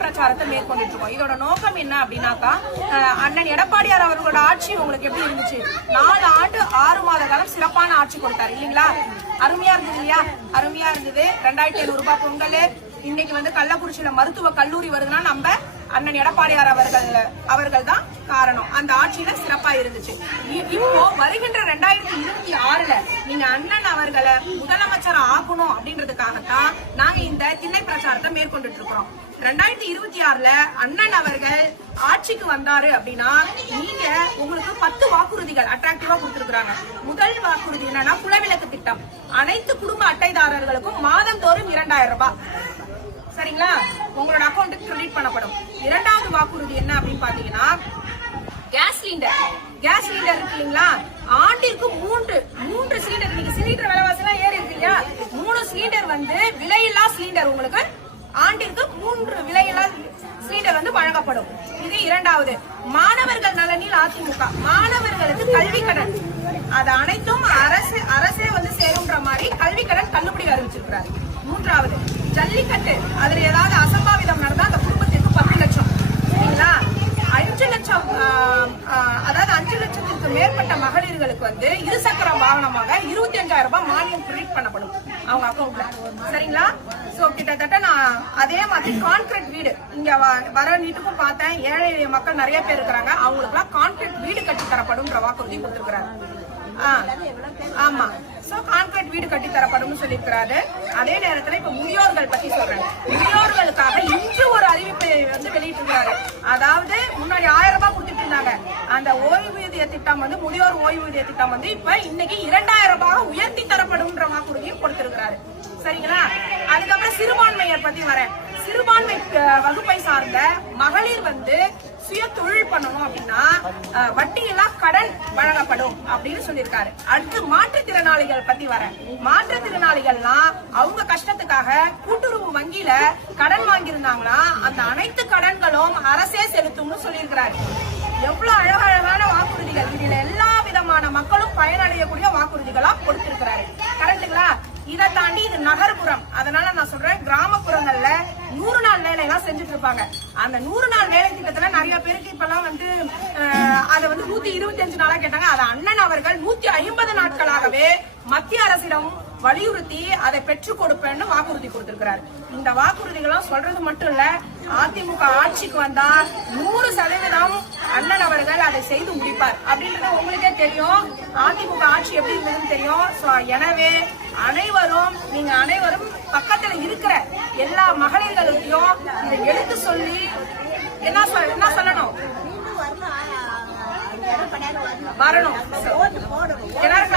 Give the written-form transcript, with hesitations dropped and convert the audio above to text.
பிரச்சாரத்தை மேற்கொண்டுட்டு இருக்கோம். இதோட நோக்கம் என்ன அப்படின்னாக்கா, அண்ணன் எடப்பாடியார் அவர்களோட ஆட்சி உங்களுக்கு எப்படி இருந்துச்சு? 4 ஆண்டு 6 மாத காலம் சிறப்பான ஆட்சி கொடுத்தாரு இல்லீங்களா? அருமையா இருந்தது இல்லையா? அருமையா இருந்தது. 2500 ரூபாய் பொங்கல். இன்னைக்கு கள்ளக்குறிச்சியில மருத்துவ கல்லூரி வருதுன்னா நம்ம அண்ணன் எடப்பாடியார் அவர்கள் தான் காரணம். அந்த ஆட்சியில சிறப்பா இருந்துச்சு. இப்போ வருகின்ற 2026ல நீங்க அண்ணன் அவர்களை முதலமைச்சர் ஆகணும் அப்படின்றதுக்காகத்தான் நாங்க இந்த திண்ணை பிரச்சாரத்தை மேற்கொண்டுட்டு இருக்கிறோம். 2026ல அண்ணன் அவர்கள் ஆட்சிக்கு வந்தாரு அப்படின்னா நீங்க உங்களுக்கு 10 வாக்குறுதிகள் அட்ராக்டிவா கொடுத்திருக்காங்க. முதல் வாக்குறுதி என்னன்னா குலவிளக்கு திட்டம். அனைத்து குடும்ப அட்டைதாரர்களுக்கும் மாதந்தோறும் 2000 ரூபாய் சரிங்களா உங்களோட அக்கௌண்ட்டுக்கு கிரெடிட் பண்ணப்படும். இரண்டாவது வாக்குறுதி என்ன அப்படின்னு பாத்தீங்கன்னா கேஸ் சிலிண்டர். கேஸ் சிலிண்டர் இருக்கு இல்லீங்களா? ஆண்டிற்கு 3 சிலிண்டர். இன்னைக்கு சிலிண்டர் விலைவாசி எல்லாம் ஏறி இருக்கு இல்லையா? 3 சிலிண்டர் விலையில்லா சிலிண்டர் உங்களுக்கு ஆண்டிற்கு 3 விலையில்லா சிலிண்டர் வழங்கப்படும். இது இரண்டாவது. மாணவர்கள் நலனில் அதிமுக மாணவர்களுக்கு கல்வி கடன் அது அனைத்தும் அரசே சேரும்ன்ற மாதிரி கல்வி கடன் தள்ளுபடி அறிவிச்சிருக்கிறாரு. மூன்றாவது ஜல்லிக்கட்டு. அதுல ஏதாவது அசம்பாவிதம் நடந்தா அந்த குடும்பத்திற்கு 10 லட்சம் சரிங்களா? 5 லட்சம் அதாவது 5 லட்சத்திற்கு மேற்பட்ட மகளிர்களுக்கு இருசக்கர வாகனமாக 25,000 ரூபாய் மானியம் கிரெடிட் பண்ணப்படும் அவங்க அக்கௌண்ட்ல சரிங்களா? சோ கிட்டத்தட்ட நான் அதே மாதிரி கான்கிரீட் வீடு இங்க வர நீட்டுக்கும் பார்த்தேன். ஏழை மக்கள் நிறைய பேர் இருக்கிறாங்க. அவங்களுக்கு எல்லாம் கான்கிரீட் வீடு கட்டி தரப்படும் வாக்குறுதி கொடுத்திருக்கிறாரு. ஆமா சோ கான்கிரீட் வீடு கட்டி தரப்படும் சொல்லியிருக்கிறாரு. அதே நேரத்துல இப்ப முதியோர்கள் பத்தி சொல்றேன். முதியோர்களுக்காக இன்று ஒரு அறிவிப்பை வெளியிட்டிருக்காரு. அதாவது முன்னாடி 1000 ரூபாய் கொடுத்துட்டு இருந்தாங்க. அந்த ஓய்வூதிய திட்டம் முதியோர் ஓய்வூதிய திட்டம் இப்ப இன்னைக்கு 2000 ரூபாய் உயர்த்தி தரப்படும் வாக்குறுதியும் கொடுத்திருக்கிறாரு சரிங்களா? அதுக்கப்புறம் சிறுபான்மையர் பத்தி வரேன். சிறுபான்மை வகுப்பை சார்ந்த மகளிர் சுய தொழில் பண்ணணும் அப்படின்னா வட்டியெல்லாம் கடன் வழங்கப்படும் அப்படின்னு சொல்லியிருக்காரு. அடுத்து மாற்றுத்திறனாளிகள் பத்தி வர. மாற்றுத்திறனாளிகள்லாம் அவங்க கஷ்டத்துக்காக கூட்டுறவு வங்கியில கடன் வாங்கியிருந்தாங்கன்னா அந்த அனைத்து கடன்களும் அரசே செலுத்தும்னு சொல்லியிருக்கிறாரு. எவ்வளவு அழகழகான வாக்குறுதிகள். இதுல எல்லா விதமான மக்களும் பயனடையக்கூடிய வாக்குறுதிகளா கொடுத்திருக்கிறாரு. கரெக்டுங்களா? இதை தாண்டி இது நகர்ப்புறம். அதனால நான் சொல்றேன், கிராமப்புறங்கள்ல 100 நாள் வேலை எல்லாம் செஞ்சுட்டு இருப்பாங்க. அந்த 100 நாள் வேலை திட்டத்துல நிறைய பேருக்கு இப்பெல்லாம் அதை 125 நாளா கேட்டாங்க. அதை அண்ணன் அவர்கள் 150 நாட்களாகவே மத்திய அரசிடம் வலியுறுத்தி அதை பெற்றுக் கொடுப்பேன்னு வாக்குறுதி கொடுத்திருக்கிறார். இந்த வாக்குறுதிகளும் சொல்றது மட்டும் இல்ல, அதிமுக ஆட்சிக்கு வந்தா 100% அண்ணன் அவர்கள் அதை செய்து முடிப்பார் அப்படின்றது உங்களுக்கே தெரியும். அதிமுக ஆட்சி எப்படி இருந்ததுன்னு தெரியும். எனவே நீங்க அனைவரும் பக்கத்துல இருக்கிற எல்லா மகளிர்களுக்கும் இதை எடுத்து சொல்லி என்ன சொல்லணும் வரணும். எல்லாரும்